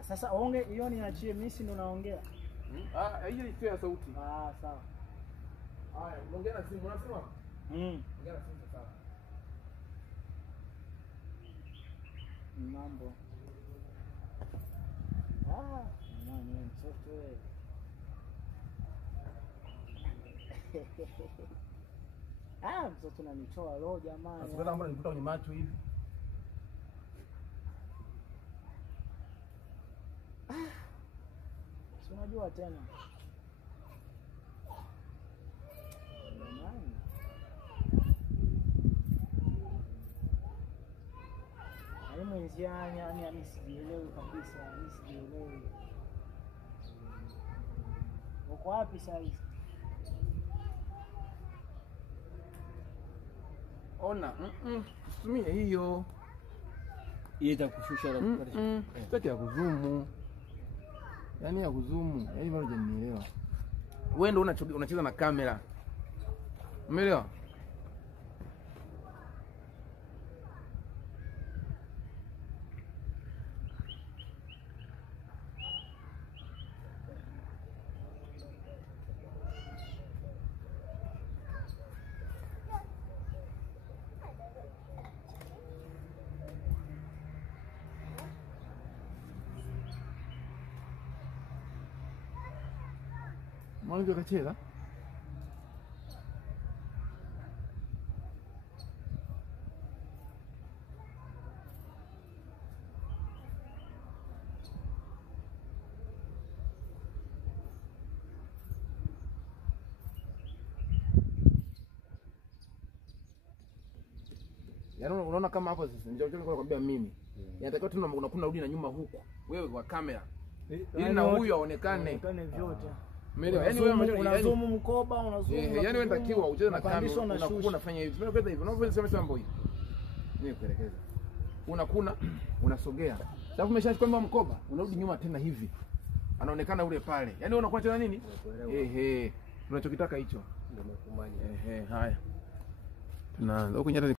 Sasa onge hiyo niachie mimi si ndo naongea. Hiyo ni ya sauti. Sawa. Haya, ongea na simu unasema? Ongea na simu sawa. Mambo. Nani mtoto wewe? Mtoto unanitoa roho jamani. Sasa mbona nikuta kwenye macho hivi? Si unajua tena. Yani sijielewi kabisa, sijielewi. Uko wapi sasa hivi? Ona, usitumie hiyo. Yeye itakushusha la sitaki ya kuzumu. Yaani ya kuzumu, yaani bado hujanielewa. Wewe ndio unacheza na kamera. Umeelewa? Mwanzo kacheza? Yaani unaona kama hapo sasa ndio nakwambia mimi. Inatakiwa tu unakuna rudi na nyuma huko. Wewe kwa kamera. Ili na huyu aonekane. Vyote. Umeelewa? Yaani wewe unazoom mkoba, unazoom. Yaani wewe unatakiwa ucheze na kamera, unakuwa unafanya hivi. Mimi napenda hivyo. Unavyosema mambo hivi. Mimi kuelekeza. Unakuna, unasogea. Sababu umeshachukua mkoba, unarudi nyuma tena hivi. Anaonekana ule pale. Yaani wewe unakuwa tena nini? Tunachokitaka hicho. Ndio mkumanya. Haya. Tunaanza huko nyata